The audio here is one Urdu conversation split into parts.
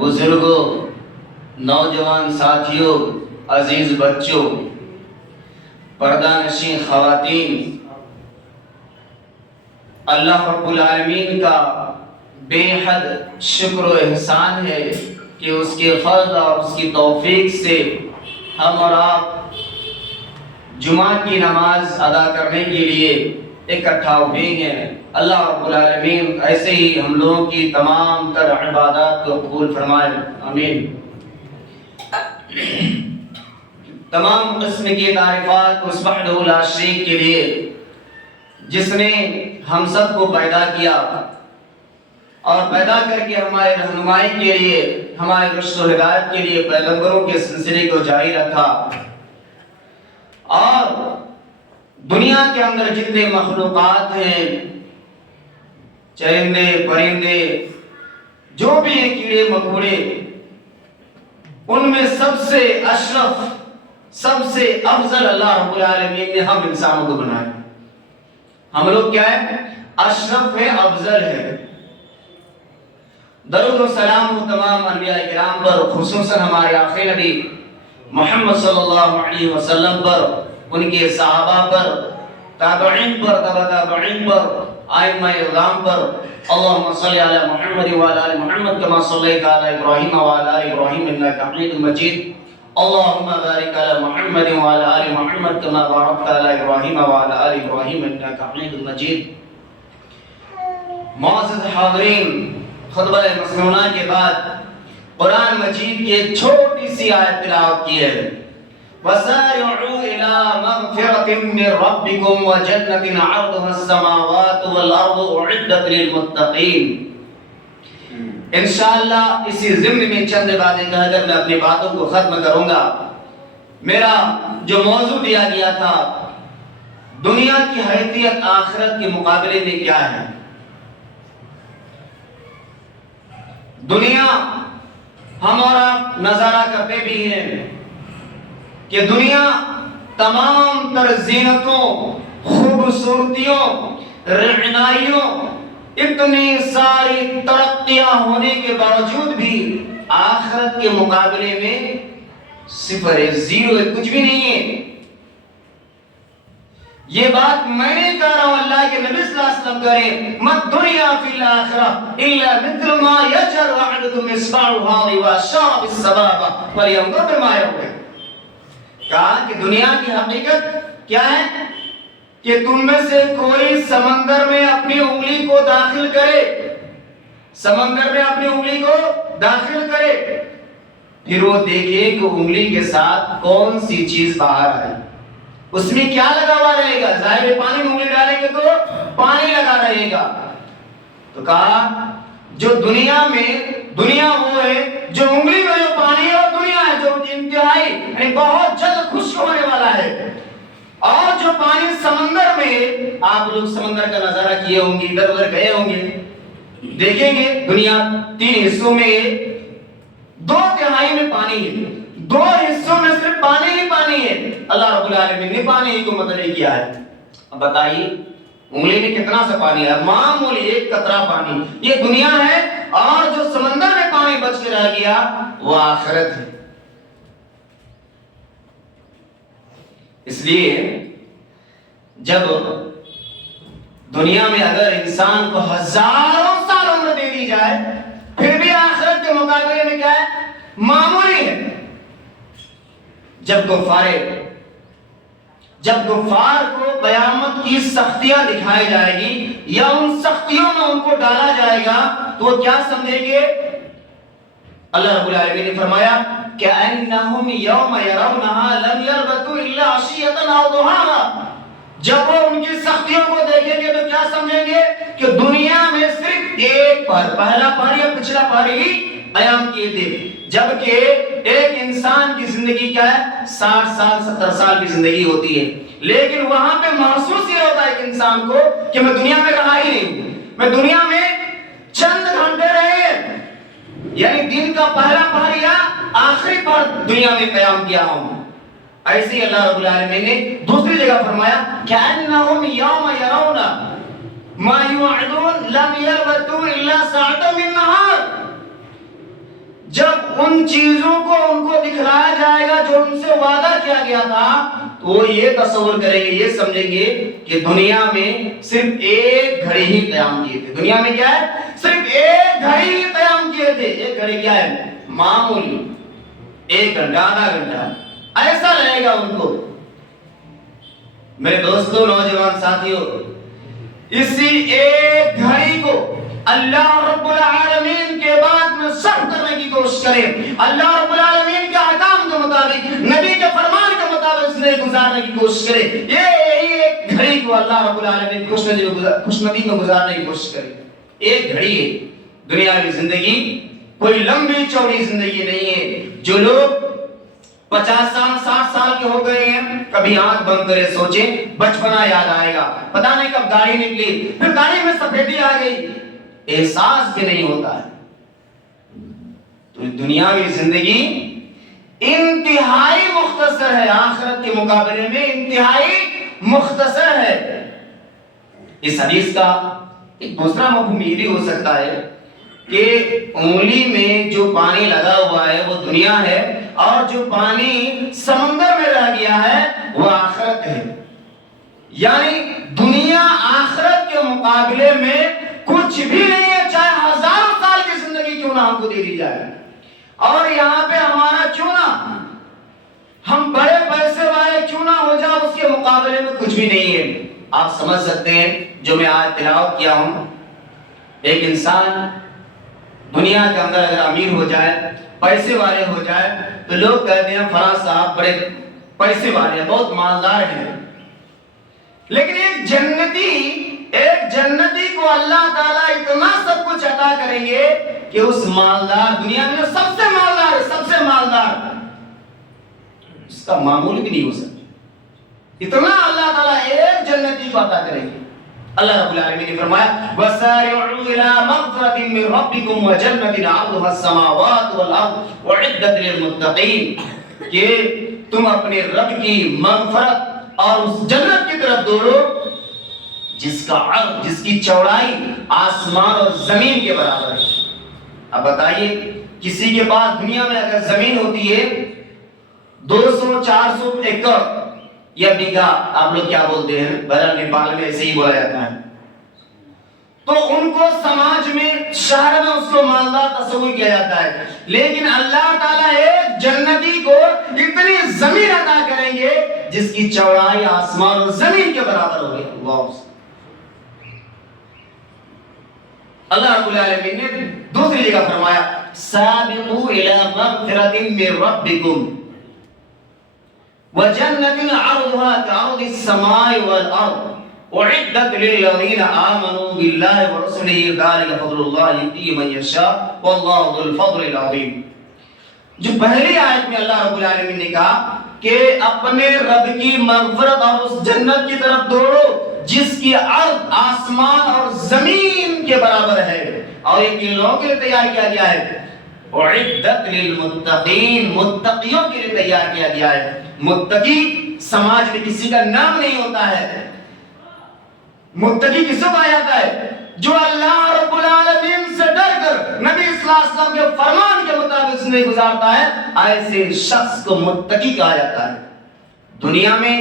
بزرگوں، نوجوان ساتھیوں، عزیز بچوں، پردہ نشین خواتین، اللہ رب العالمین کا بے حد شکر و احسان ہے کہ اس کے فضل اور اس کی توفیق سے ہم اور آپ جمعہ کی نماز ادا کرنے کے لیے اکٹھا ہوئے ہیں۔ اللہ رب العالمین ایسے ہی ہم لوگوں کی تمام تر عبادات کو قبول فرمائے، آمین۔ تمام قسم کی تعریفات اس وحدہ لا شریک کے لیے جس نے ہم سب کو پیدا کیا اور پیدا کر کے ہمارے رہنمائی کے لیے، ہمارے رشد و ہدایت کے لیے پیغمبروں کے سلسلے کو جاری رکھا، اور دنیا کے اندر جتنے مخلوقات ہیں، چرندے پرندے جو بھی ہیں، کیڑے مکوڑے، ان میں سب سے اشرف، سب سے افضل اللہ رب العالمین نے ہم انسانوں کو بنایا۔ ہم لوگ کیا ہے؟ اشرف ہے، افضل ہے۔ درود و سلام ہو تمام انبیاء کرام پر، خصوصاً ہمارے آخری نبی محمد صلی اللہ علیہ وسلم پر، ان کے صحابہ پر، تابعین پر، تبع تابعین پر، ائمہ اعظام پر۔ اللہم صلی علی محمد وعلی آل محمد کما صلیت علی ابراہیم وعلی آل ابراہیم انک حمید مجید۔ اللہم بارک علی محمد وعلی آل محمد کما بارکت علی ابراہیم وعلی آل ابراہیم انک حمید مجید۔ معزز حاضرین، خطبہ مسنونہ کے بعد قرآن مجید کی ایک چھوٹی سی آیت تلاوت کی ہے۔ وَسَارِعُوا إِلَىٰ مَغْفِرَةٍ مِّن رَّبِّكُمْ وَجَنَّةٍ عَرْضُهَا السَّمَاوَاتُ وَالْأَرْضُ أُعِدَّتْ لِلْمُتَّقِينَ۔ انشاءاللہ اسی ضمن میں چند باتیں کہہ کر میں اپنی باتوں کو ختم کروں گا۔ میرا جو موضوع دیا گیا تھا، دنیا کی حیثیت آخرت کے مقابلے میں کیا ہے۔ دنیا ہم اور آپ نظارہ کرتے بھی ہیں کہ دنیا تمام تر زینتوں، خوبصورتیوں، رعنائیوں، اتنی ساری ترقیاں ہونے کے باوجود بھی آخرت کے مقابلے میں صفر ہے، زیرو ہے، کچھ بھی نہیں ہے۔ یہ بات میں نہیں کہہ رہا ہوں، اللہ کے نبی صلی اللہ علیہ وسلم کریں، مَا دنیا فی الاخرہ الا مثل ما یجعل احدکم اصبعہ واشار بالسبابہ فلینظر بما یرى۔ کہا کہ دنیا کی حقیقت کیا ہے کہ تم میں سے کوئی سمندر میں اپنی انگلی کو داخل کرے، سمندر میں اپنی انگلی کو داخل کرے، پھر وہ دیکھے کہ انگلی کے ساتھ کون سی چیز باہر آئی، اس میں کیا لگا ہوا رہے گا۔ ظاہر ہے پانی میں انگلی ڈالیں گے تو پانی لگا رہے گا۔ تو کہا جو دنیا میں، دنیا وہ ہے جو انگلی میں جو پانی ہے، اور دنیا ہے جو انتہائی یعنی بہت جلد خشک ہونے والا ہے، اور جو پانی سمندر میں، آپ لوگ سمندر کا نظارہ کیے ہوں گے، ادھر ادھر گئے ہوں گے، دیکھیں گے دنیا 3 حصوں میں 2/3 میں پانی ہے، 2 حصوں میں صرف پانی ہی پانی ہے۔ اللہ رب العالمین نے پانی ہی کو مطلع کیا ہے۔ اب بتائیے انگلی میں کتنا سا پانی ہے؟ معمولی 1 قطرہ پانی، یہ دنیا ہے، اور جو سمندر میں پانی بچ کے رہ گیا وہ آخرت ہے۔ اس لیے جب دنیا میں اگر انسان کو ہزاروں سال عمر دے دی جائے، پھر بھی آخرت کے مقابلے میں کیا ہے؟ معمولی ہے۔ جب کفار کو قیامت کی سختیاں دکھائی جائے گی یا ان سختیوں میں ان کو ڈالا جائے گا تو وہ کیا سمجھیں گے؟ اللہ رب العالمین نے فرمایا كأنهم يوم يرونها لم يلبثوا إلا عشية أو ضحاها۔ جب وہ ان کی سختیوں کو دیکھیں گے تو کیا سمجھیں گے کہ دنیا میں صرف ایک پہر، پہلا پہر یا پچھلا پہر ہی قیام کیے تھے، جبکہ ایک انسان کی زندگی کیا ہے؟ 60 سال 70 سال کی زندگی ہوتی ہے۔ لیکن وہاں پہ محسوس یہ ہوتا ہے ایک انسان کو کہ میں دنیا میں رہا ہی نہیں، میں دنیا میں چند گھنٹے رہے، یعنی دن کا پہلا پہر یا آخری پہر دنیا میں قیام کیا ہوں۔ ایسے ہی اللہ رب العالمین نے دوسری جگہ فرمایا كأنهم يوم يرون ما يوعدون لم يلبثوا إلا ساعة من نهار۔ جب ان چیزوں کو ان کو دکھلایا جائے گا جو ان سے وعدہ کیا گیا تھا، تو وہ یہ تصور کریں گے، یہ سمجھیں گے کہ دنیا میں صرف ایک گھڑی ہی قیام کیے تھے۔ دنیا میں کیا ہے؟ صرف ایک گھڑی ہی قیام کیے تھے۔ ایک گھڑی کیا ہے؟ معمولی 1 گھنٹہ، آدھا گھنٹہ، ایسا لگے گا ان کو۔ میرے دوستوں، نوجوان ساتھیوں، اسی ایک گھڑی کو اللہ رب العالمین کے بعد میں صرف کرنے کی کوشش کریں، اللہ رب العالمین کے احکام کے مطابق، نبی کے فرمان کے مطابق زندگی گزارنے کی کوشش کریں۔ یہ ایک گھڑی کو اللہ رب العالمین خوشنصیبی میں گزارنے کی کوشش کریں۔ ایک گھڑی ہے دنیاوی زندگی، کوئی لمبی چوڑی زندگی نہیں ہے۔ جو لوگ 50 سال 60 سال کے ہو گئے ہیں، کبھی آنکھ بند کرے سوچیں، بچپنا یاد آئے گا، پتہ نہیں کب داڑھی نکلی، پھر داڑھی میں سفیدی آ گئی، احساس بھی نہیں ہوتا ہے۔ تو دنیاوی زندگی انتہائی مختصر ہے، آخرت کے مقابلے میں انتہائی مختصر ہے۔ اس حدیث کا ایک دوسرا مفہوم یہ بھی ہو سکتا ہے کہ انگلی میں جو پانی لگا ہوا ہے وہ دنیا ہے، اور جو پانی سمندر میں رہ گیا ہے وہ آخرت ہے۔ یعنی دنیا آخرت کے مقابلے میں کچھ بھی نہیں ہے، چاہے ہزاروں سال کی زندگی کیوں نہ ہم کو دے دی جائے، اور یہاں پہ ہمارا کیوں نہ ہم بڑے پیسے والے کیوں نہ ہو جائے، اس کے مقابلے میں کچھ بھی نہیں ہے۔ آپ سمجھ سکتے ہیں جو میں آج تلاوت کیا ہوں، ایک انسان دنیا کے اندر اگر امیر ہو جائے، پیسے والے ہو جائے، تو لوگ کہتے ہیں فلاں صاحب بڑے پیسے والے ہیں، بہت مالدار ہیں۔ لیکن ایک جنتی کو اللہ تعالیٰ اتنا سب کچھ عطا کریں گے کہ اس مالدار، دنیا میں سب سے مالدار ہے، سب سے مالدار، اس کا معمول بھی نہیں ہو سکتا، اتنا اللہ تعالیٰ ایک جنتی کو عطا کریں گے۔ اللہ رب العالمین نے فرمایا وَسَارِعُوا إِلَى مَغْفِرَةٍ مِّن رَّبِّكُمْ وَجَنَّةٍ عَرْضُهَا السَّمَاوَاتُ وَالْأَرْضُ أُعِدَّتْ لِلْمُتَّقِينَ، کہ تم اپنے رب کی مغفرت اور اس جنت کی طرف دوڑو جس کا عرض، جس کی چوڑائی آسمان اور زمین کے برابر ہے۔ اب بتائیے کسی کے پاس دنیا میں اگر زمین ہوتی ہے 200-400 ایکڑ یا بیگھا، آپ لوگ کیا بولتے ہیں، بہرحال نیپال میں ایسے ہی بولا جاتا ہے، تو ان کو سماج میں، شہر میں اس کو مالدار تصور کیا جاتا ہے۔ لیکن اللہ تعالیٰ ایک جنتی کو اتنی زمین عطا کریں گے جس کی چوڑائی آسمان اور زمین کے برابر ہوگی۔ اللہ رب العالمین نے دوسری جگہ فرمایا سابقوا الى مغفرة من ربكم وجنة عرضها كعرض السماء والأرض أعدت للذين آمنوا بالله ورسله ذلك فضل الله يؤتيه من يشاء والله ذو الفضل العظيم۔ جو پہلی آیت میں اللہ رب العالمین نے کہا کہ اپنے رب کی مغفرت اور اس جنت کی طرف دوڑو جس کی عرض آسمان اور زمین کے برابر ہے، اور یہ کن لوگوں کے لیے تیار کیا گیا ہے؟ اعدت للمتقین، متقیوں کے لیے تیار کیا گیا ہے۔ متقی سماج میں کسی کا نام نہیں ہوتا ہے، متقی کس کو کہا جاتا ہے؟ جو اللہ رب العالمین سے ڈر کر نبی صلی اللہ علیہ وسلم کے فرمان کے مطابق زندگی گزارتا ہے، ایسے شخص کو متقی کہا جاتا ہے۔ دنیا میں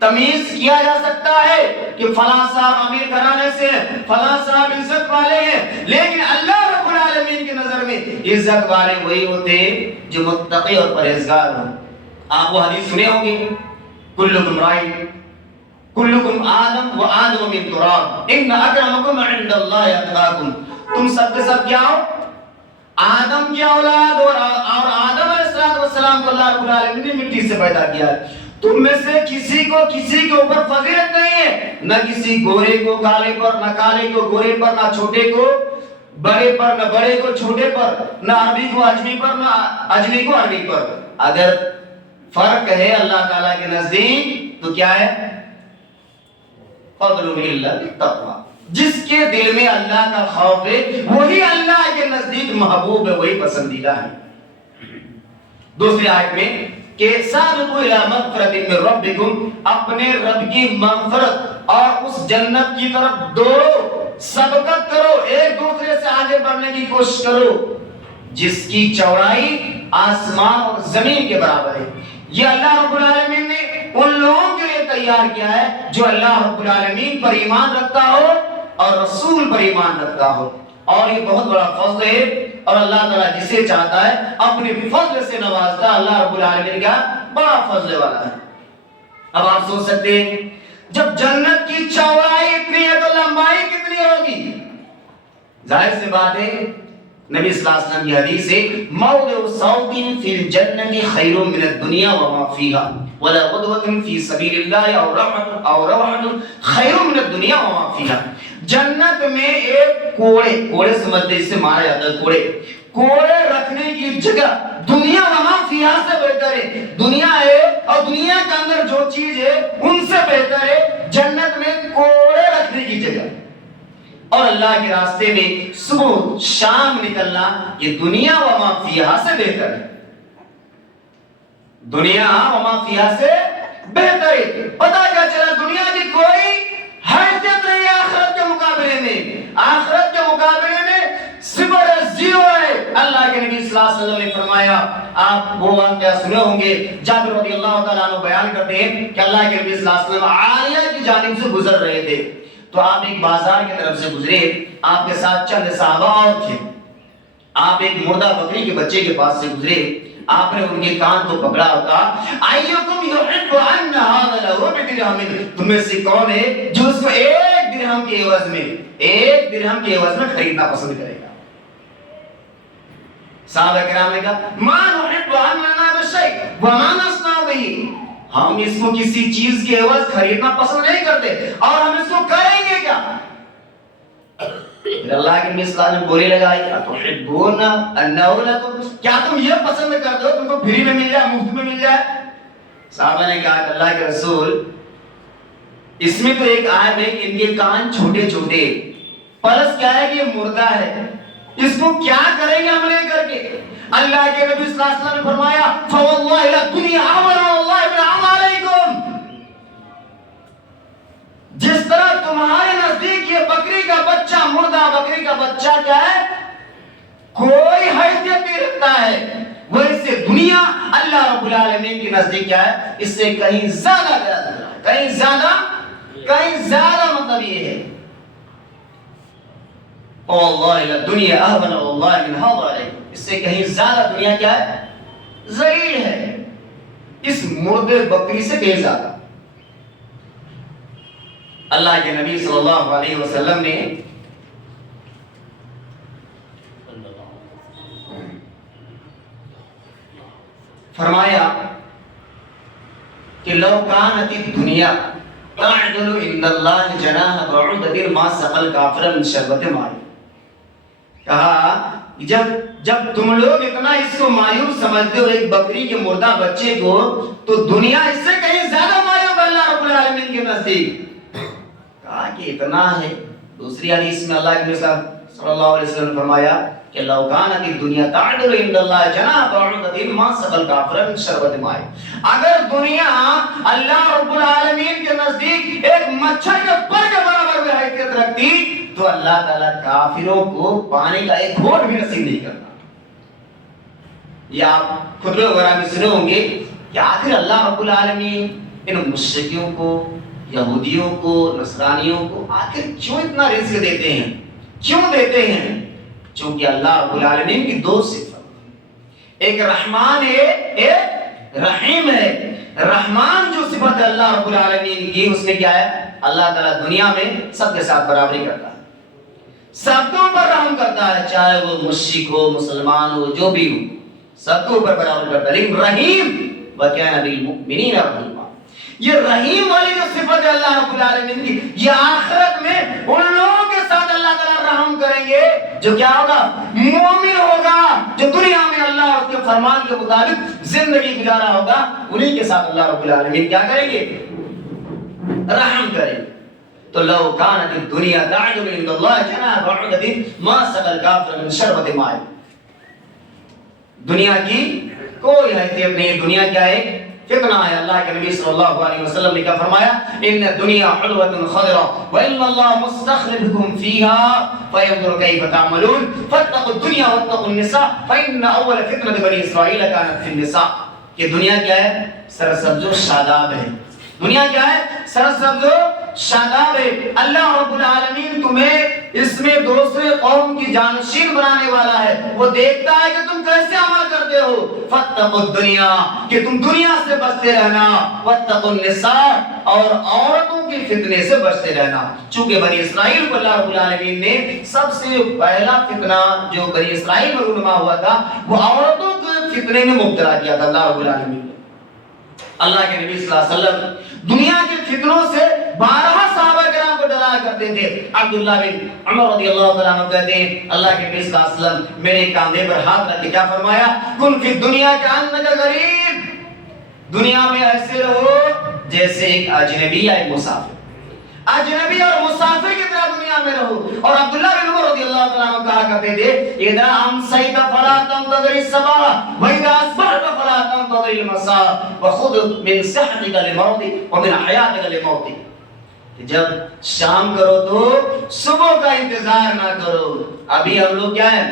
تمیز کیا جا سکتا ہے کہ فلاں صاحب امیر گھرانے سے ہیں، فلاں صاحب عزت والے ہیں، لیکن اللہ رب العالمین کی نظر میں عزت والے وہی ہوتے جو متقی اور پرہیزگار ہوں۔ آپ وہ حدیث سنے ہوں گے، کلکم رائی کلکم آدم و آدم من تراب ان اکرمکم عند اللہ اتقاکم، تم سب کے سب کیا ہو؟ آدم کی اولاد، اور آدم علیہ السلام کو اللہ رب العالمین نے مٹی سے پیدا کیا ہے۔ تم میں سے کسی کے اوپر فضیلت نہیں ہے، نہ کسی گورے کو کالے پر، نہ کالے کو گورے پر، نہ چھوٹے کو بڑے پر، نہ بڑے کو چھوٹے پر، نہ عربی کو اجمی پر، نہ اجمی کو عربی پر۔ اگر فرق ہے اللہ تعالیٰ کے نزدیک تو کیا ہے؟ فضل اللہ التقوی، جس کے دل میں اللہ کا خوف ہے وہی اللہ کے نزدیک محبوب ہے، وہی پسندیدہ ہے۔ دوسری آیت میں کہ سابقوا الی مغفرۃ من ربکم، اپنے رب کی مغفرت اور اس جنت کی طرف دوڑو، سبقت کرو، ایک دوسرے سے آگے بڑھنے کی کوشش کرو۔ جس کی چوڑائی آسمان اور زمین کے برابر ہے. یہ اللہ رب العالمین نے ان لوگوں کے لیے تیار کیا ہے جو اللہ رب العالمین پر ایمان رکھتا ہو اور رسول پر ایمان رکھتا ہو. اور یہ بہت بڑا فضل ہے اور اللہ تعالیٰ جسے چاہتا ہے اپنے فضل سے نوازتا ہے. اللہ رب العالمین کا بڑا فضل والا ہے. اب آپ سوچ سکتے ہیں جب جنت کی چوڑائی اتنی ہے تو لمبائی کتنی ہوگی؟ ظاہر سی بات ہے نبی صلی اللہ علیہ وسلم کی حدیث ہے موضع صوت فی الجنت خیر من الدنیا وما فیها ولا غدوة فی سبیل اللہ او روحۃ خیر من الدنیا وما فیها. جنت میں ایک کوڑے سمجھتے اس سے مارا جاتا ہے کوڑے رکھنے کی جگہ دنیا وما فیہا سے بہتر ہے. دنیا ہے اور دنیا کے اندر جو چیز ہے ان سے بہتر ہے جنت میں کوڑے رکھنے کی جگہ. اور اللہ کے راستے میں صبح شام نکلنا یہ دنیا وما فیہا سے بہتر ہے. دنیا وما فیہا سے بہتر ہے. پتہ کیا چلا دنیا کی کوئی حیثیت نہیں آخرت کے مقابلے میں. آخرت کے مقابلے میں صفر زیرو ہے. اللہ کے نبی صلی اللہ علیہ وسلم نے فرمایا آپ وہ واقعہ سنے ہوں گے جابر رضی اللہ تعالیٰ عنہ بیان کرتے ہیں کہ اللہ کے نبی صلی اللہ علیہ وسلم عالیہ کی جانب سے گزر رہے تھے تو آپ ایک بازار کی طرف سے گزرے. آپ کے ساتھ چند صحابہ اور تھے. آپ ایک مردہ بکری کے بچے کے پاس سے گزرے. آپ نے ان کے کان کو پکڑا اور کہا ایکم یحب ان ھذا لہو بدرہم. تم میں سے کون ہے جو اس کو ایک درہم کے عوض میں خریدنا پسند کرے گا؟ صحابہ کرام نے کہا ما نحب ان لنا بشیء وما نصنع به. ہم اس کو کسی چیز کے عوض خریدنا پسند نہیں کرتے اور ہم اس کو کریں گے کیا؟ پھر اللہ کے نبی صلی اللہ علیہ وسلم بولے لگا تحبون انہ لکم. کیا تم یہ پسند کرتے ہو تم کو فری میں مل جائے مفت میں مل جائے؟ صحابہ نے کہا کہ اللہ کے رسول اس میں تو ایک عیب ہے کہ ان کے کان چھوٹے چھوٹے پلس کیا ہے کہ یہ مردہ ہے اس کو کیا کریں گے ہم لے کر کے؟ اللہ کے نبی صلی اللہ علیہ وسلم نے فرمایا فواللہ الدنیا احوج واللہ بن علیکم. جس طرح تمہارے نزدیک یہ بکری کا بچہ مردہ بکری کا بچہ کیا ہے کوئی حیثیت نہیں رکھتا ہے ویسے دنیا اللہ رب العالمین کے نزدیک کیا ہے اس سے کہیں زیادہ مطلب یہ ہے واللہ الدنیا احوج واللہ من ھذا علیکم. اس سے کہیں زیادہ دنیا کیا ہے ذلیل ہے اس مردے بکری سے کہیں زیادہ. اللہ کے نبی صلی اللہ علیہ وسلم نے فرمایا کہ لو کانت الدنیا تعدل عند اللہ جناح بعوضۃ ما سقى الکافر من شربۃ ماء. کہا جب تم لوگ اتنا اس کو مایوس سمجھتے ہو ایک بکری کے مردہ بچے کو تو دنیا اس سے کہیں زیادہ مایوس اللہ رب العالمین کے نزدیک. کہا کہ اتنا ہے. دوسری حدیث میں اللہ کے نبی صلی اللہ علیہ وسلم نے فرمایا کہ لو کانت الدنیا تعدل عند اللہ جناح بعوضۃ ما سقى الکافر من شربۃ ماء. اگر دنیا اللہ رب العالمین کے نزدیک ایک مچھر کے پر کے برابر بھی حیثیت رکھتی تو اللہ تعالیٰ کافروں کو پانی کا ایک گھونٹ بھی نصیب نہیں کرتا. یا آپ خطبے وغیرہ میں سنے ہوں گے کہ آخر اللہ رب العالمین ان مشرکیوں کو یہودیوں کو نصرانیوں کو آخر کیوں اتنا رزق دیتے ہیں؟ کیوں دیتے ہیں؟ چونکہ اللہ رب العالمین کی دو صفات ایک رحمان ہے ایک رحیم ہے. رحمان جو صفت ہے اللہ رب العالمین کی اس میں کیا ہے اللہ تعالیٰ دنیا میں سب کے ساتھ برابری کرتا ہے سب کے اوپر رحم کرتا ہے چاہے وہ مشرک ہو مسلمان ہو جو بھی ہو سب کے اوپر برابر کرتا ہے. لیکن رحیم وَكَانَ بِالْمُؤْمِنِينَ رَحِيمًا یہ رحیم والی جو صفت ہے اللہ رب العالمین کی یہ آخرت میں ان لوگوں کے ساتھ اللہ تعالیٰ رحم کریں گے جو کیا ہوگا مومن ہوگا جو دنیا میں اللہ اور اس کے فرمان کے مطابق زندگی گزارا ہوگا انہی کے ساتھ اللہ رب العالمین کیا کریں گے رحم کریں گے. تو لو کانت الدنیا تعدل عند اللہ جناح بعوضۃ ما سقى الکافر من شربۃ ماء. دنیا کی کوئی حیثیت نہیں. دنیا کیا ہے فتنہ ہے. اللہ کے نبی صلی اللہ علیہ وسلم نے کیا فرمایا؟ ان الدنیا حلوۃ خضرا وان اللہ مستخلفکم فیہا فینظر کیف تعملون فاتقوا الدنیا واتقوا النساء فان اول فتنة بنی اسرائیل کانت فی النساء. کہ دنیا کیا ہے؟ سرسبز و شاداب ہے. دنیا کیا ہے؟ سرسبز و شاداب ہے. اللہ رب العالمین تمہیں اس میں دوسرے قوم کی جانشین بنانے والا ہے. وہ دیکھتا ہے کہ تم کیسے عمل کرتے ہو. فاتقوا الدنیا، کہ تم دنیا سے بچتے رہنا. واتقوا النساء، اور عورتوں کے فتنے سے بچتے رہنا. چونکہ بنی اسرائیل کو اللہ رب العالمین نے سب سے پہلا فتنہ جو بنی اسرائیل میں رونما ہوا تھا وہ عورتوں کے فتنے میں مبتلا کیا تھا اللہ رب العالمین نے. اللہ کے نبی صلی اللہ علیہ وسلم دنیا کے فتنوں سے 12 صحابہ کرام کو ڈرایا کرتے تھے. عبداللہ بن عمر رضی اللہ تعالیٰ عنہ کہتے ہیں اللہ کے نبی صلی اللہ علیہ وسلم میرے کاندھے پر ہاتھ رکھ کے کیا فرمایا؟ کن فی الدنیا کانک غریب، دنیا میں ایسے رہو جیسے ایک اجنبی یا ایک مسافر. اجنبی اور مسافر کی طرح دنیا میں رہو. اور عبداللہ بن عمر رضی اللہ تعالیٰ عنہ کہا کرتے تھے اذا امسیت فلا تنتظر الصباح واذا اصبحت فلا تنتظر المساء وخذ من صحتك لموت ومن حیاتك لموت. جب شام کرو تو صبح کا انتظار نہ کرو. ابھی ہم لوگ کیا ہیں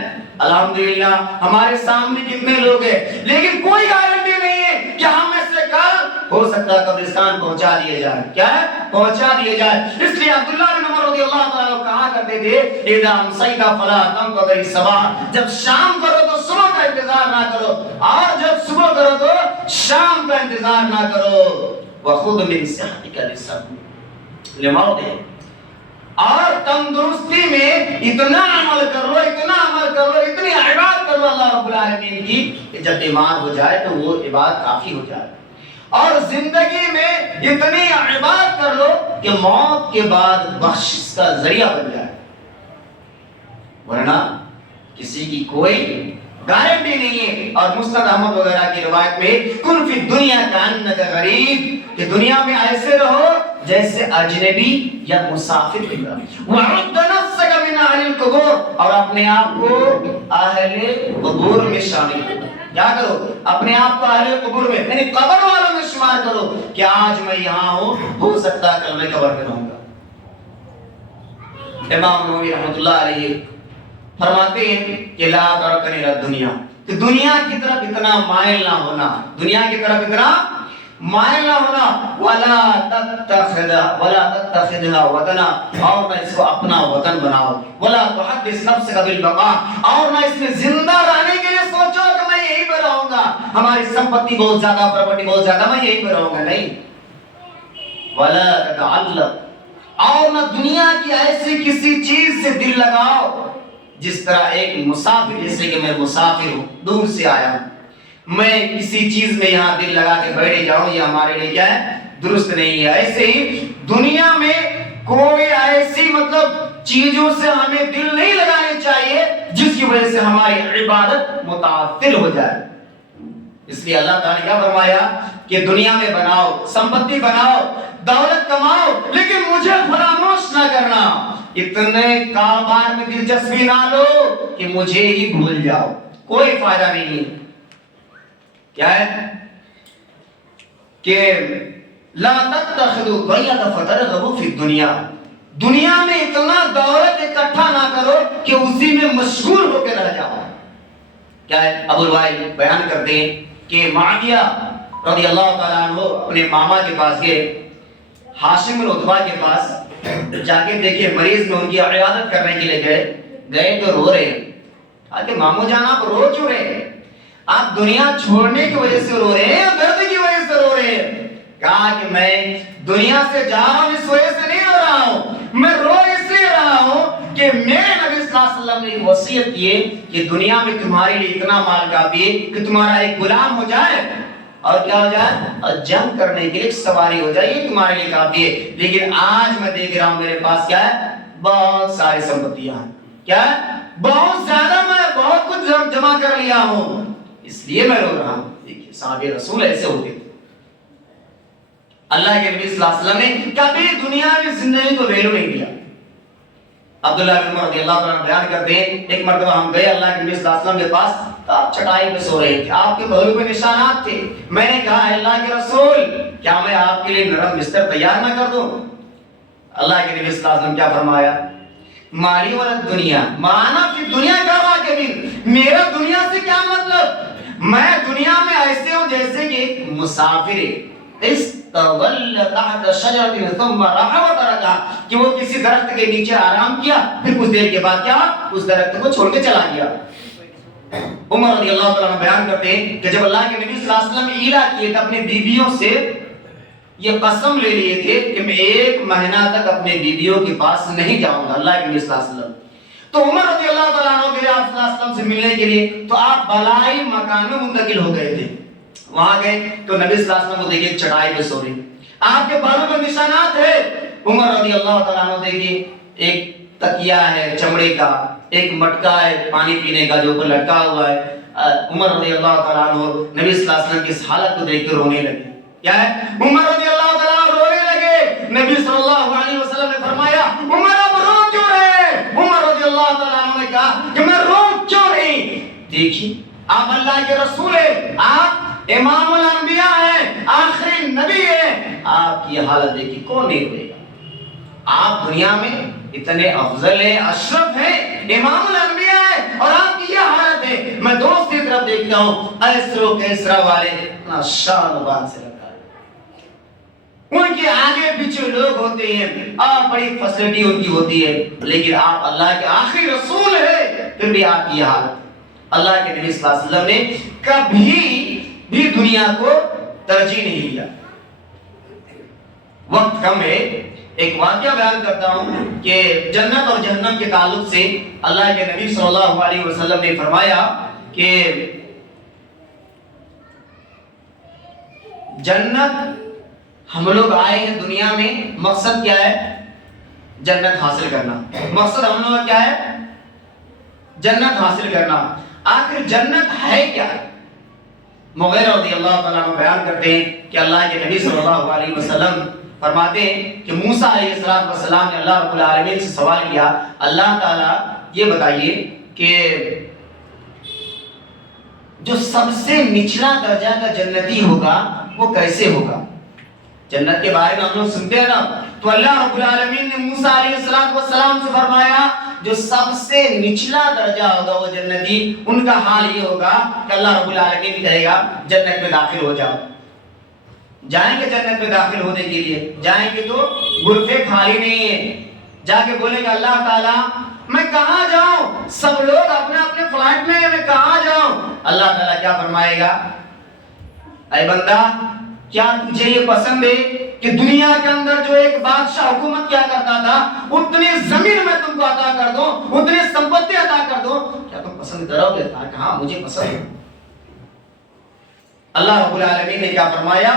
الحمدللہ ہمارے سامنے کتنے لوگ ہیں لیکن کوئی گارنٹی نہیں ہے کہ ہم میں سے کل ہو سکتا ہے قبرستان پہنچا دیے جائے. کیا ہے؟ پہنچا دیے جائے. اس لیے عبداللہ بن عمر رضی اللہ تعالیٰ عنہ کہا کرتے تھے اذا امسیت فلا تنتظر الصباح، جب شام کرو تو صبح کا انتظار نہ کرو، اور جب صبح کرو تو شام کا انتظار نہ کرو. وخذ من صحتك لموت، اور تندرستی میں اتنا عمل کر لو، اتنا عمل کر لو، اتنی عبادت کر لو اللہ رب العالمین کی کہ جب بیمار ہو جائے تو وہ عبادت کافی ہو جائے. اور زندگی میں اتنی عبادت کر لو کہ موت کے بعد بخشش کا ذریعہ بن جائے. ورنہ کسی کی کوئی گارنٹی نہیں ہے. اور مسند احمد وغیرہ کی روایت میں کن فی الدنیا کانک غریب، کہ دنیا میں ایسے رہو جیسے اجنبی یا مسافر کی طرح. وعد نفسک من اہل القبور، اور اپنے آپ کو اہل قبور میں شامل کرو. کیا کرو؟ اپنے آپ کو اہل قبور میں یعنی قبر والوں میں شمار کرو کہ آج میں یہاں ہوں، ہو سکتا ہے کل میں قبر میں رہوں گا. امام نووی رحمۃ اللہ علیہ فرماتے ہیں کہ لا ترکن الی الدنیا، کہ دنیا کی طرف اتنا مائل نہ ہونا، دنیا کی طرف اتنا مائل نہ ہونا. ولا تتخذها وطنا، اور نہ اس کو اپنا وطن بناؤ. ولا تحدث نفسك بالبقاء، اور نہ اس میں زندہ رہنے کے لیے سوچو کہ میں یہیں پہ رہوں گا، ہماری سمپتی بہت زیادہ، پراپرٹی بہت زیادہ، میں یہیں پہ رہوں گا. نہیں. ولا تتعلق، اور نہ دنیا کی ایسی کسی چیز سے دل لگاؤ جس طرح ایک مسافر، جیسے کہ میں مسافر ہوں، دور سے آیا ہوں، میں کسی چیز میں یہاں دل لگا کے بیٹھ جاؤں، یہ ہمارے لیے کیا ہے؟ درست نہیں ہے. ایسے ہی دنیا میں کوئی ایسی چیزوں سے ہمیں دل نہیں لگانے چاہیے جس کی وجہ سے ہماری عبادت متاثر ہو جائے. اس لیے اللہ تعالیٰ نے کیا فرمایا کہ دنیا میں بناؤ، سمپتی بناؤ، دولت کماؤ، لیکن مجھے فراموش نہ کرنا. اتنے کاروبار میں دلچسپی نہ لو کہ مجھے ہی بھول جاؤ، کوئی فائدہ نہیں ہے. کیا ہے کہ لا تتخذوا غیرت فترغبوا فی الدنیا، دنیا میں اتنا دولت اکٹھا نہ کرو کہ اسی میں مشغول ہو کے رہ جاؤ. کیا ہے؟ ابو الوائل بیان کرتے ہیں کہ معاویہ رضی اللہ تعالیٰ عنہ اپنے ماما کے پاس گئے، ہاشم بن عتبہ کے پاس جا کے دیکھے مریض میں ان کی عیادت کرنے کے لیے گئے تو رو رہے ہیں. کہ مامو جان آپ رو کیوں رہے ہیں؟ آپ دنیا چھوڑنے کی وجہ سے رو رہے ہیں یا درد کی وجہ سے رو رہے ہیں؟ کہا کہ میں دنیا سے جا رہا ہوں اس وجہ سے نہیں رو رہا ہوں، میں رو اس لیے رہا ہوں کہ میرے نبی صلی اللہ علیہ وسلم نے وصیت کی ہے کہ دنیا میں تمہارے لیے اتنا مال کافی ہے کہ تمہارا ایک غلام ہو جائے اور کیا ہو جائے، اور جنگ کرنے کے لیے سواری ہو جائے، یہ تمہارے لیے کافی ہے. لیکن آج میں دیکھ رہا ہوں میرے پاس کیا ہے، بہت ساری سمپتیاں ہیں. کیا ہے؟ بہت زیادہ، میں بہت کچھ جمع کر لیا ہوں، اس لیے میں رو رہا ہوں. دیکھیے صحابہ رسول ایسے ہوتے تھے. اللہ کے نبی صلی اللہ علیہ وسلم نے کبھی دنیاوی زندگی کو ویلو نہیں دیا. عبداللہ بن عمر رضی اللہ عنہ بیان کرتے ہیں ایک مرتبہ ہم گئے اللہ کے نبی صلی اللہ علیہ وسلم کے پاس آپ چٹائی پہ سو رہے تھے، آپ کے بہلو پہ نشانات تھے، میں نے کہا اللہ کے رسول کیا میں آپ کے لیے نرم بستر تیار نہ کر دوں؟ اللہ کے نبی صلی اللہ علیہ وسلم کیا فرمایا؟ مالی ولد دنیا مانا فی دنیا کا راکبین، میرا دنیا سے کیا مطلب؟ میں دنیا میں ایسے ہوں جیسے کہ ایک مسافر استظل تحت شجرۃ ثم رحى وتركها، کہ وہ کسی درخت کے نیچے آرام کیا، پھر کچھ دیر کے بعد کیا اس درخت کو چھوڑ کے چلا گیا۔ عمر رضی اللہ تعالیٰ عنہ بیان کرتے ہیں کہ جب اللہ کے نبی صلی اللہ علیہ وسلم ایلا کیے تھے، اپنے بیویوں سے یہ قسم لے لیے تھے کہ میں 1 مہینہ تک اپنے بیویوں کے پاس نہیں جاؤں گا، اللہ کے نبی صلی اللہ علیہ وسلم۔ تو عمر رضی اللہ تعالیٰ عنہ گئے آپ صلی اللہ علیہ وسلم سے ملنے کے لیے، تو آپ بالائی مکان میں منتقل ہو گئے تھے۔ وہاں گئے تو نبی صلی اللہ علیہ وسلم کو دیکھیں ایک چٹائی پہ سو رہے، آپ کے بالوں پر نشانات ہے۔ عمر رضی اللہ تعالیٰ عنہ دیکھیں ایک تکیہ ہے چمڑے کا، ایک مٹکا ہے پانی پینے کا جو اوپر لٹکا ہوا ہے۔ عمر رضی اللہ تعالیٰ عنہ نبی صلی اللہ علیہ وسلم کی اس حالت کو دیکھ کر رونے لگے۔ کیا ہے؟ عمر رضی اللہ تعالیٰ عنہ رونے لگے۔ نبی صلی اللہ علیہ وسلم نے فرمایا عمر اب رو کیوں رہے؟ عمر رضی اللہ تعالیٰ عنہ نے کہا کہ میں رو کیوں نہیں؟ دیکھیے آپ اللہ کے رسول ہیں، آپ امام الانبیاء ہیں، آخری نبی ہیں، آپ کی حالت دیکھیے کون نہیں روئے گا؟ آپ دنیا میں اتنے افضل ہیں، اشرف ہیں، امام الانبیاء ہیں، اور آپ کی یہ حالت ہے۔ میں دوست کی طرف دیکھتا ہوں، ایسر و کیسرا والے اپنا شان و بان سے لگا ہے، ان کے آگے پیچھے لوگ ہوتے ہیں اور بڑی فیسلٹی ان کی ہوتی ہے، لیکن آپ اللہ کے آخری رسول ہیں، پھر بھی آپ کی یہ حالت۔ اللہ کے نبی صلی اللہ علیہ وسلم نے کبھی بھی دنیا کو ترجیح نہیں دیا۔ وقت کم ہے، ایک واقعہ بیان کرتا ہوں کہ جنت اور جہنم کے تعلق سے اللہ کے نبی صلی اللہ علیہ وسلم نے فرمایا کہ جنت ہم لوگ آئے ہیں دنیا میں، مقصد کیا ہے؟ جنت حاصل کرنا۔ مقصد ہم لوگ کیا ہے؟ جنت حاصل کرنا۔ آخر جنت ہے کیا؟ مغیرہ رضی اللہ تعالیٰ عنہ بیان کرتے ہیں کہ اللہ کے نبی صلی اللہ علیہ وسلم فرماتے ہیں کہ موسیٰ علیہ السلام نے اللہ رب العالمین سے سوال کیا، اللہ تعالیٰ یہ بتائیے کہ جو سب سے نچلا درجہ کا جنتی ہوگا وہ کیسے ہوگا؟ جنت کے بارے میں ہم لوگ سنتے ہیں نا، تو اللہ رب العالمین نے موسیٰ علیہ السلام سے فرمایا جو سب سے نچلا درجہ ہوگا وہ جنتی، ان کا حال یہ ہوگا کہ اللہ رب العالمین کہے گا جنت میں داخل ہو جاؤ۔ جائیں گے جنت میں داخل ہونے کے لیے، جائیں گے تو غرفے خالی نہیں ہیں، جا کے بولیں گے اللہ تعالیٰ میں کہاں جاؤں؟ سب لوگ اپنے اپنے فلائٹ میں ہیں، میں کہاں جاؤں؟ اللہ تعالیٰ کیا فرمائے گا؟ اے بندہ کیا تجھے یہ پسند ہے کہ دنیا کے اندر جو ایک بادشاہ حکومت کیا کرتا تھا اتنی زمین میں تم کو عطا کر دو، اتنی سمپتی عطا کر دو، کیا تم پسند کرو گے؟ کہاں مجھے پسند ہے۔ اللہ رب العالمین نے کیا فرمایا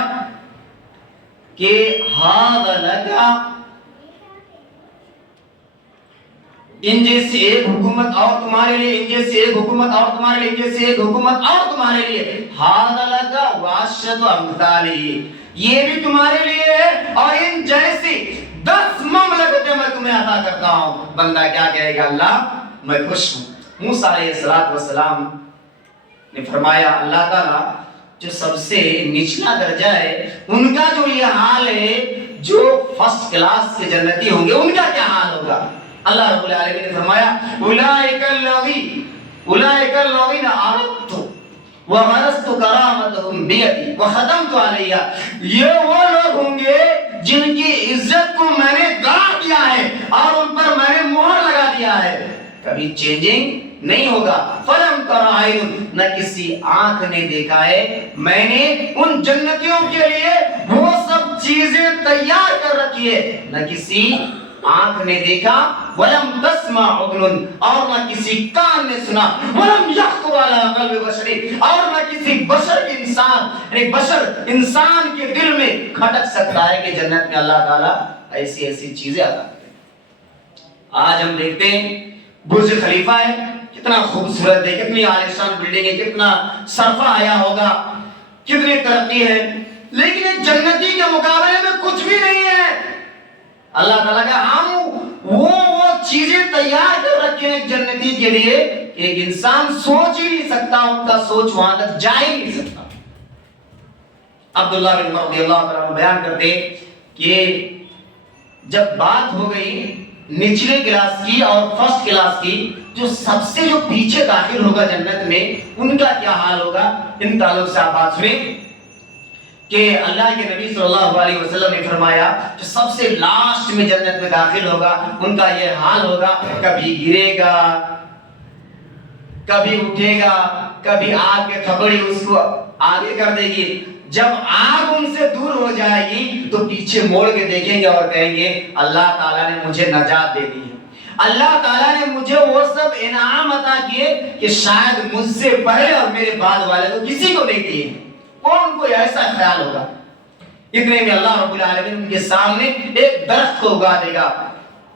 کہ ہذا لگا، ان جیسی ایک حکومت اور تمہارے لیے، ان جیسی ایک حکومت اور تمہارے لیے، ان جیسی ایک حکومت اور تمہارے لیے، ہذا لگا وعشرۃ امثالہ، یہ بھی تمہارے لیے ہے اور ان جیسی 10 مملکتیں میں تمہیں عطا کرتا ہوں۔ بندہ کیا کہے گا؟ اللہ میں خوش ہوں۔ موسیٰ علیہ السلام نے فرمایا اللہ تعالیٰ جو سب سے نچلا درجہ ہے ان کا جو یہ حال ہے، جو فرسٹ کلاس کے جنتی ہوں گے ان کا کیا حال ہوگا؟ اللہ رب العالمین نے فرمایا اولئک الذین اردت وغرست کرامتهم بیدی وختمت علیہ، یہ وہ لوگ ہوں گے جن کی عزت کو میں نے گاڑ دیا ہے اور ان پر میں نے مہر لگا دیا ہے، کبھی چینجنگ نہیں ہوگا۔ فلم تر عین، نہ کسی آنکھ نے دیکھا ہے، میں نے ان جنتیوں کے لیے وہ سب چیزیں تیار کر رکھی ہے، نہ کسی آنکھ نے دیکھا، ولم تسمع اذن، اور نہ کسی کان نے سنا، ولم یخطر علی قلب بشر، اور نہ کسی بشر کے انسان کے دل میں کھٹک سکتا ہے کہ جنت میں اللہ تعالیٰ ایسی ایسی چیزیں عطا کرے۔ آج ہم دیکھتے ہیں برج خلیفہ ہے، کتنا خوبصورت ہے، کتنی عالیشان بلڈنگ ہے، کتنا صرفہ آیا ہوگا، کتنی ترقی ہے، لیکن ایک جنتی کے مقابلے میں کچھ بھی نہیں ہے۔ اللہ تعالیٰ کا ہم وہ چیزیں تیار کر رکھے ہیں جنتی کے لیے کہ ایک انسان سوچ ہی نہیں سکتا، ان کا سوچ وہاں تک جا ہی نہیں سکتا۔ عبداللہ بن عمر رضی اللہ تعالیٰ عنہ بیان کرتے کہ جب بات ہو گئی نچلے کلاس کی اور فرسٹ کلاس کی، جو سب سے جو پیچھے داخل ہوگا جنت میں ان کا کیا حال ہوگا، ان تعلق سے آپ بات سنیں کہ اللہ کے نبی صلی اللہ علیہ وسلم نے فرمایا جو سب سے لاسٹ میں جنت میں داخل ہوگا ان کا یہ حال ہوگا، کبھی گرے گا، کبھی اٹھے گا، کبھی آگ کے تھپڑی اس کو آگے کر دے گی، جب آگ ان سے دور ہو جائے گی تو پیچھے موڑ کے دیکھیں گے اور کہیں گے اللہ تعالیٰ نے مجھے نجات دے دی ہے، اللہ تعالیٰ نے مجھے وہ سب انعام عطا کیے کہ شاید مجھ سے پہلے اور میرے بعد والے کو کسی کو نہیں دیے۔ کون کو ایسا خیال ہوگا؟ اتنے میں اللہ رب العالمین ان کے سامنے ایک درخت کو اگا دے گا،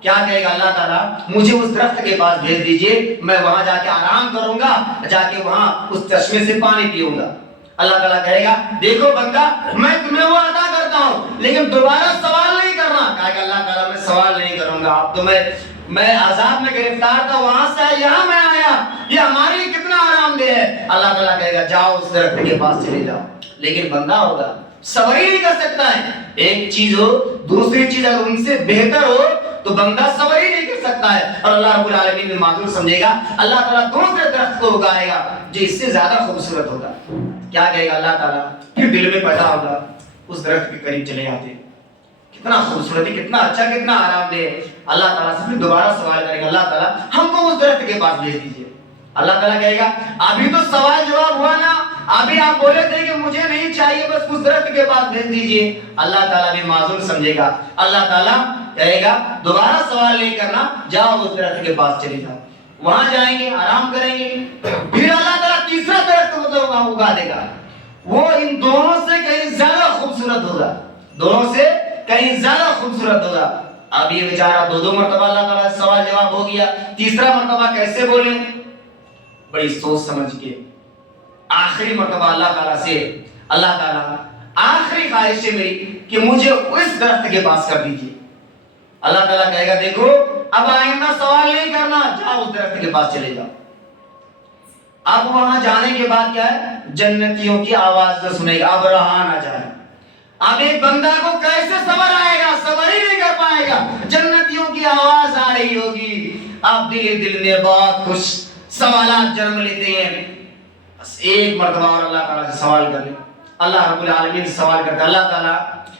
کیا کہے گا اللہ تعالیٰ مجھے اس درخت کے پاس بھیج دیجئے، میں وہاں جا کے آرام کروں گا، جا کے وہاں اس چشمے سے پانی پیوں گا۔ اللہ تعالیٰ کہے گا دیکھو بندہ میں تمہیں وہ عطا کرتا ہوں لیکن دوبارہ سوال نہیں کرنا۔ کہا کہ اللہ تعالیٰ میں سوال نہیں کروں گا، اب تو میں عذاب میں گرفتار تھا، وہاں سے یہاں میں آیا، یہ ہمارے لیے کتنا آرام دہ ہے۔ اللہ تعالیٰ کہے گا جاؤ اس درخت کے پاس چلے جاؤ، لیکن بندہ ہوگا صبر ہی نہیں کر سکتا ہے، ایک چیز ہو دوسری چیز اگر ان سے بہتر ہو تو بندہ صبر ہی نہیں کر سکتا ہے، اور اللہ رب العالمین نے معذور سمجھے گا، اللہ تعالیٰ دوسرے درخت کو اگائے گا جو اس سے زیادہ خوبصورت ہوگا۔ کیا کہے گا اللہ تعالیٰ؟ پھر دل میں پیدا ہوگا اس درخت کے قریب چلے آتے، کتنا خوبصورت ہے، کتنا اچھا، کتنا آرام دہ۔ اللہ تعالیٰ سے پھر دوبارہ سوال کرے گا اللہ تعالیٰ ہم کو اس درخت کے پاس بھیج دیجیے۔ اللہ تعالیٰ کہے گا ابھی تو سوال جواب ہوا نا، ابھی آپ بولے تھے کہ مجھے نہیں چاہیے، بس اس درخت کے پاس بھیج دیجیے۔ اللہ تعالیٰ بھی معذور سمجھے گا، اللہ تعالیٰ کہے گا دوبارہ سوال نہیں کرنا، جاؤ اس درخت کے پاس چلے جاؤ، وہاں جائیں گے آرام کریں گے۔ پھر اللہ تعالیٰ تیسرا درخت مطلب وہاں اگا دے گا، وہ ان دونوں سے کہیں زیادہ خوبصورت ہوگا، دونوں سے کہیں زیادہ خوبصورت ہوگا۔ اب یہ بیچارہ دو مرتبہ اللہ تعالیٰ سے سوال جواب ہو گیا، تیسرا مرتبہ کیسے بولیں؟ بڑی سوچ سمجھ کے آخری مرتبہ اللہ تعالیٰ سے، اللہ تعالیٰ آخری خواہش ہے میری کہ مجھے اس درخت کے پاس کر دیجیے۔ اللہ تعالیٰ کہے گا دیکھو اب آئندہ سوال نہیں کرنا، جاؤ اس درخت کے پاس چلے جاؤ۔ اب وہاں جانے کے بعد کیا ہے؟ جنتیوں کی آواز کو سنے گا، اب رہا نہ جائے۔ اب ایک بندہ کو کیسے صبر آئے گا؟ صبر ہی نہیں کر پائے گا، جنتیوں کی آواز آ رہی ہوگی، اب دل میں بہت خوش سوالات جنم لیتے ہیں۔ بس ایک مرتبہ اور اللہ تعالیٰ سے سوال کر لیں، اللہ رب العالمین سے سوال کرتے ہیں اللہ تعالیٰ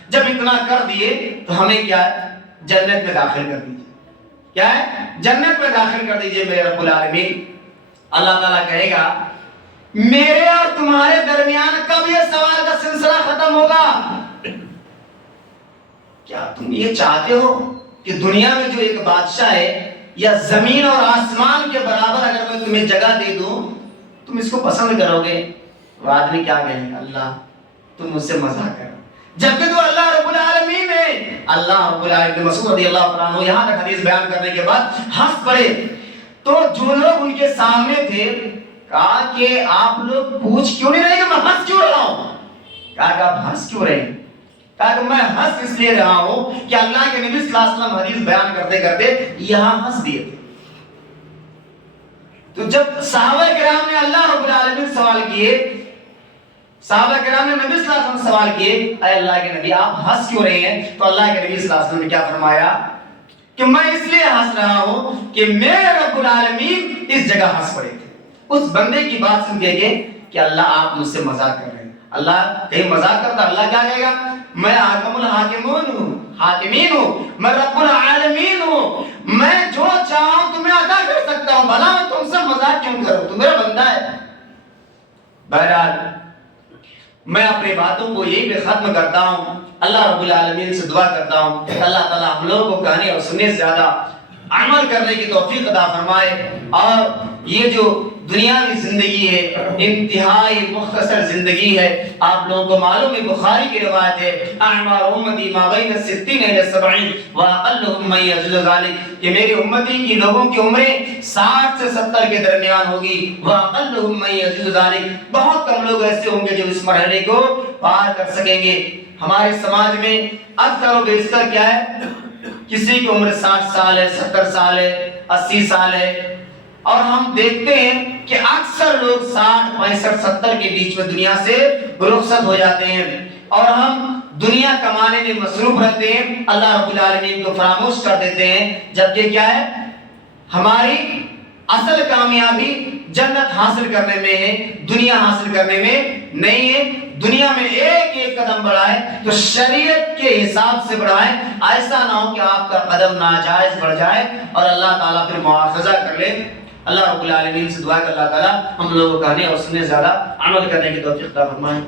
جب اتنا کر دیے تو ہمیں کیا ہے؟ جنت میں داخل کر دیجیے، کیا ہے؟ جنت میں داخل کر دیجیے میرے رب العالمین۔ اللہ تعالیٰ کہے گا میرے اور تمہارے درمیان کب یہ سوال کا سلسلہ ختم ہوگا؟ کیا تم یہ چاہتے ہو کہ دنیا میں جو ایک بادشاہ ہے یا زمین اور آسمان کے برابر اگر میں تمہیں جگہ دے دوں تم اس کو پسند کرو گے؟ وہ آدمی کیا کہے گا اللہ تم مجھ سے مذاق کرو، جبکہ تو اللہ رب العالمین ہے۔ اللہ رب العالمین مسعود رضی اللہ عنہ یہاں تک حدیث بیان کرنے کے بعد ہنس پڑے، تو جو لوگ ان کے سامنے تھے کہا کہ آپ لوگ پوچھ کیوں نہیں رہے کہ میں ہنس کیوں رہا ہوں؟ کہا کہ آپ ہنس کیوں رہے ہیں؟ کہا کہ میں ہنس اس لیے رہا ہوں کہ اللہ کے نبی صلی اللہ علیہ وسلم حدیث بیان کرتے کرتے یہاں ہنس دیے تھے۔ تو جب صحابہ کرام نے اللہ رب العالمین سوال کیے، صحابہ کرام نے نبی صلی اللہ علیہ وسلم سوال کیے اے اللہ کے نبی آپ ہنس کیوں رہے ہیں؟ تو اللہ کے نبی صلی اللہ علیہ وسلم نے کیا فرمایا کہ میں اس لیے ہنس رہا ہوں کہ میرے رب العالمین اس جگہ ہنس پڑے تھے اس بندے کی بات سن کے کہ اللہ آپ مجھ سے مذاق کر رہے ہیں۔ اللہ کہیں مذاق کرتا، اللہ کیا کہے گا میں حاکم الحاکمون ہوں، حاکمین ہوں، میں رب العالمین ہوں، میں جو چاہوں تمہیں عطا کر سکتا ہوں، بھلا میں تم سے مذاق کیوں کروں؟ تو میرا بندہ ہے۔ بہرحال میں اپنی باتوں کو یہی پہ ختم کرتا ہوں، اللہ رب العالمین سے دعا کرتا ہوں کہ اللہ تعالیٰ ہم لوگوں کو کہنے اور سننے سے زیادہ عمل کرنے کی توفیق عطا فرمائے، اور یہ جو دنیاوی زندگی ہے انتہائی مختصر زندگی ہے۔ آپ لوگوں کو معلوم ہے بخاری کی روایت ہے اعمار امتی ما بین 60 الی 70 واقلهم من یجوز ذلک کہ میری امتی کی لوگوں کی عمریں 60 سے 70 کے درمیان ہوگی، واقلهم من یجوز ذلک بہت کم لوگ ایسے ہوں گے جو اس مرحلے کو پار کر سکیں گے۔ ہمارے سماج میں اکثر و بیشتر کیا ہے، کسی کی عمر 60 سال ہے، 70 سال ہے، 80 سال ہے، اور ہم دیکھتے ہیں کہ اکثر لوگ 60 65 70 کے بیچ میں دنیا سے رخصت ہو جاتے ہیں اور ہم دنیا کمانے میں مصروف رہتے ہیں، اللہ رب العالمین کو فراموش کر دیتے ہیں، جبکہ کیا ہے ہماری اصل کامیابی جنت حاصل کرنے میں ہے، دنیا حاصل کرنے میں نہیں ہے۔ دنیا میں ایک ایک قدم بڑھائے تو شریعت کے حساب سے بڑھائے، ایسا نہ ہو کہ آپ کا قدم ناجائز بڑھ جائے اور اللہ تعالیٰ پھر مواخذہ کر لے۔ اللہ رب العالمین سے دعا کہ اللہ تعالیٰ ہم لوگوں کو کہنے اور سننے زیادہ عمل کرنے کی توفیق عطا فرمائے۔